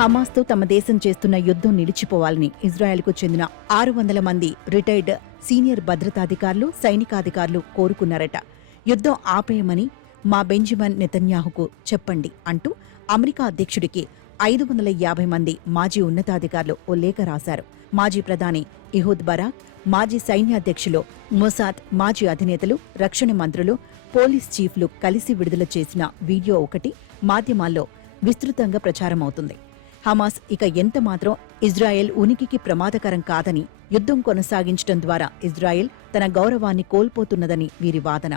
హమాస్తో తమ దేశం చేస్తున్న యుద్ధం నిలిచిపోవాలని ఇజ్రాయెల్కు చెందిన 600 మంది రిటైర్డ్ సీనియర్ భద్రతాధికారులు, సైనికాధికారులు కోరుకున్నారట. యుద్ధం ఆపేయమని మా బెంజమిన్ నెతన్యాహుకు చెప్పండి అంటూ అమెరికా అధ్యక్షుడికి 550 మంది మాజీ ఉన్నతాధికారులు ఓ లేఖ రాశారు. మాజీ ప్రధాని ఇహూద్ బరాక్, మాజీ సైన్యాధ్యక్షులు, మొసాద్ మాజీ అధినేతలు, రక్షణ మంత్రులు, పోలీస్ చీఫ్లు కలిసి విడుదల చేసిన వీడియో ఒకటి మాధ్యమాల్లో విస్తృతంగా ప్రచారమవుతుంది. హమాస్ ఇక ఎంత మాత్రం ఇజ్రాయెల్ ఉనికికి ప్రమాదకరం కాదని, యుద్ధం కొనసాగించడం ద్వారా ఇజ్రాయెల్ తన గౌరవాన్ని కోల్పోతున్నదని వీరి వాదన.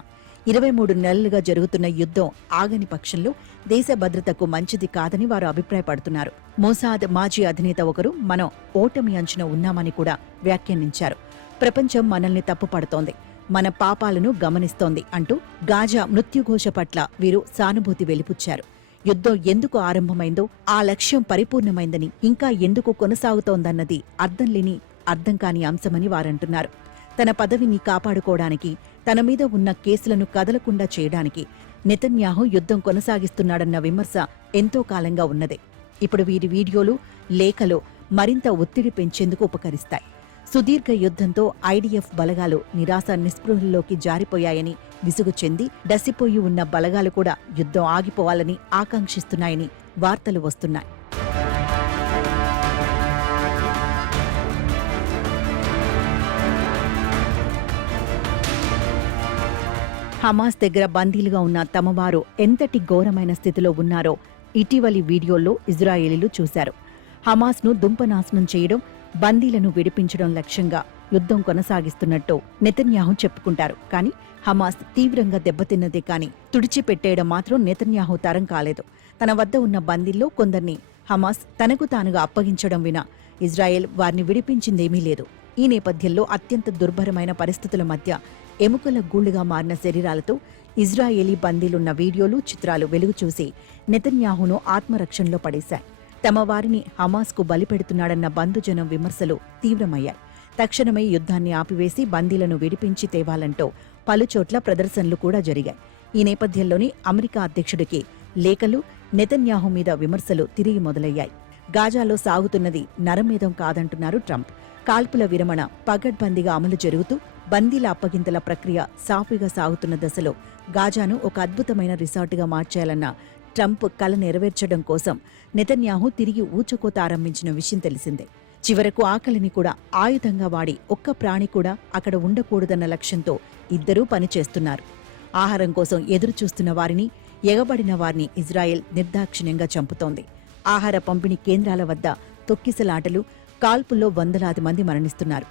23 నెలలుగా జరుగుతున్న యుద్ధం ఆగని పక్షంలో దేశ భద్రతకు మంచిది కాదని వారు అభిప్రాయపడుతున్నారు. మొసాద్ మాజీ అధినేత ఒకరు మనం ఓటమి అంచున ఉన్నామని కూడా వ్యాఖ్యానించారు. ప్రపంచం మనల్ని తప్పుపడుతోంది, మన పాపాలను గమనిస్తోంది అంటూ గాజా మృత్యుఘోష పట్ల వీరు సానుభూతి వెలిపుచ్చారు. యుద్ధం ఎందుకు ఆరంభమైందో, ఆ లక్ష్యం పరిపూర్ణమైందని, ఇంకా ఎందుకు కొనసాగుతోందన్నది అర్థం కాని అంశమని వారంటున్నారు. తన పదవిని కాపాడుకోవడానికి, తన మీద ఉన్న కేసులను కదలకుండా చేయడానికి నెతన్యాహు యుద్ధం కొనసాగిస్తున్నాడన్న విమర్శ ఎంతో కాలంగా ఉన్నదే. ఇప్పుడు వీరి వీడియోలు, లేఖలు మరింత ఒత్తిడి పెంచేందుకు ఉపకరిస్తాయి. సుదీర్ఘ యుద్ధంతో ఐడిఎఫ్ బలగాలు నిరాశ నిస్పృహల్లోకి జారిపోయాయని విసుగు చెంది డసిపోయి ఉన్న బలగాలు కూడా యుద్ధం ఆగిపోవాలని ఆకాంక్షిస్తున్నాయని వార్తలు వస్తున్నాయి. హమాస్ దగ్గర బందీలుగా ఉన్న తమవారు ఎంతటి ఘోరమైన స్థితిలో ఉన్నారో ఇటీవలి వీడియోల్లో ఇజ్రాయేలీలు చూశారు. హమాస్ను దుంపనాశనం చేయడం, బందీలను విడిపించడం లక్ష్యంగా యుద్ధం కొనసాగిస్తున్నట్టు నెతన్యాహు చెప్పుకుంటారు. కానీ హమాస్ తీవ్రంగా దెబ్బతిన్నదే కానీ తుడిచిపెట్టేయడం మాత్రం నెతన్యాహు తరం కాలేదు. తన వద్ద ఉన్న బందీల్లో కొందరిని హమాస్ తనకు తానుగా అప్పగించడం వినా ఇజ్రాయెల్ వారిని విడిపించిందేమీ లేదు. ఈ నేపథ్యంలో అత్యంత దుర్భరమైన పరిస్థితుల మధ్య ఎముకల గూళ్లుగా మారిన శరీరాలతో ఇజ్రాయేలీ బందీలున్న వీడియోలు, చిత్రాలు వెలుగు చూసి నెతన్యాహును ఆత్మరక్షణలో పడేశాయి. తమ వారిని హమాస్కు బలిపెడుతున్నాడన్న బంధుజనం విమర్శలు తీవ్రమయ్యాయి. తక్షణమే యుద్ధాన్ని ఆపివేసి బందీలను విడిపించి తేవాలంటూ పలుచోట్ల ప్రదర్శనలు కూడా జరిగాయి. ఈ నేపథ్యంలోనే అమెరికా అధ్యక్షుడికి లేఖలు, నెతన్యాహు మీద విమర్శలు తిరిగి మొదలయ్యాయి. గాజాలో సాగుతున్నది నరమేధం కాదంటున్నారు ట్రంప్. కాల్పుల విరమణ పగడ్బందీగా అమలు జరుగుతూ బందీల అప్పగింతల ప్రక్రియ సాఫీగా సాగుతున్న దశలో గాజాను ఒక అద్భుతమైన రిసార్టుగా మార్చేయాలన్న ట్రంప్ కల నెరవేర్చడం కోసం నెతన్యాహు తిరిగి ఊచకోత ఆరంభించిన విషయం తెలిసిందే. చివరకు ఆకలిని కూడా ఆయుధంగా వాడి ఒక్క ప్రాణి కూడా అక్కడ ఉండకూడదన్న లక్ష్యంతో ఇద్దరూ పనిచేస్తున్నారు. ఆహారం కోసం ఎదురుచూస్తున్న వారిని, ఎగబడిన వారిని ఇజ్రాయెల్ నిర్దాక్షిణ్యంగా చంపుతోంది. ఆహార పంపిణీ కేంద్రాల వద్ద తొక్కిసలాటలు, కాల్పుల్లో వందలాది మంది మరణిస్తున్నారు.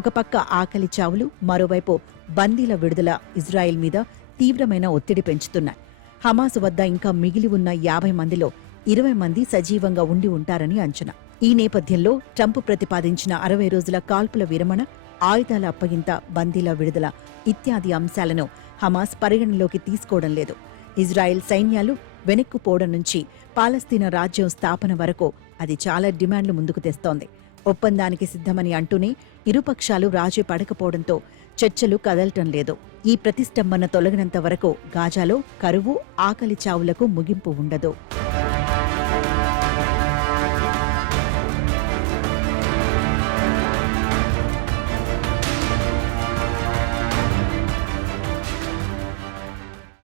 ఒక పక్క ఆకలి చావులు, మరోవైపు బందీల విడుదల ఇజ్రాయెల్ మీద తీవ్రమైన ఒత్తిడి పెంచుతున్నాయి. హమాస్ వద్ద ఇంకా మిగిలి ఉన్న 50 మందిలో 20 మంది సజీవంగా ఉండి ఉంటారని అంచనా. ఈ నేపథ్యంలో ట్రంప్ ప్రతిపాదించిన 60 రోజుల కాల్పుల విరమణ, ఆయుధాల అప్పగింత, బందీల విడుదల ఇత్యాది అంశాలను హమాస్ పరిగణలోకి తీసుకోవడం లేదు. ఇజ్రాయెల్ సైన్యాలు వెనక్కుపోవడం నుంచి పాలస్తీనా రాజ్యం స్థాపన వరకు అది చాలా డిమాండ్లు ముందుకు తెస్తోంది. ఒప్పందానికి సిద్ధమని అంటూనే ఇరుపక్షాలు రాజీ పడకపోవడంతో చర్చలు కదలటం లేదు. ఈ ప్రతిష్టంభన తొలగినంత వరకు గాజాలో కరువు, ఆకలి చావులకు ముగింపు ఉండదు.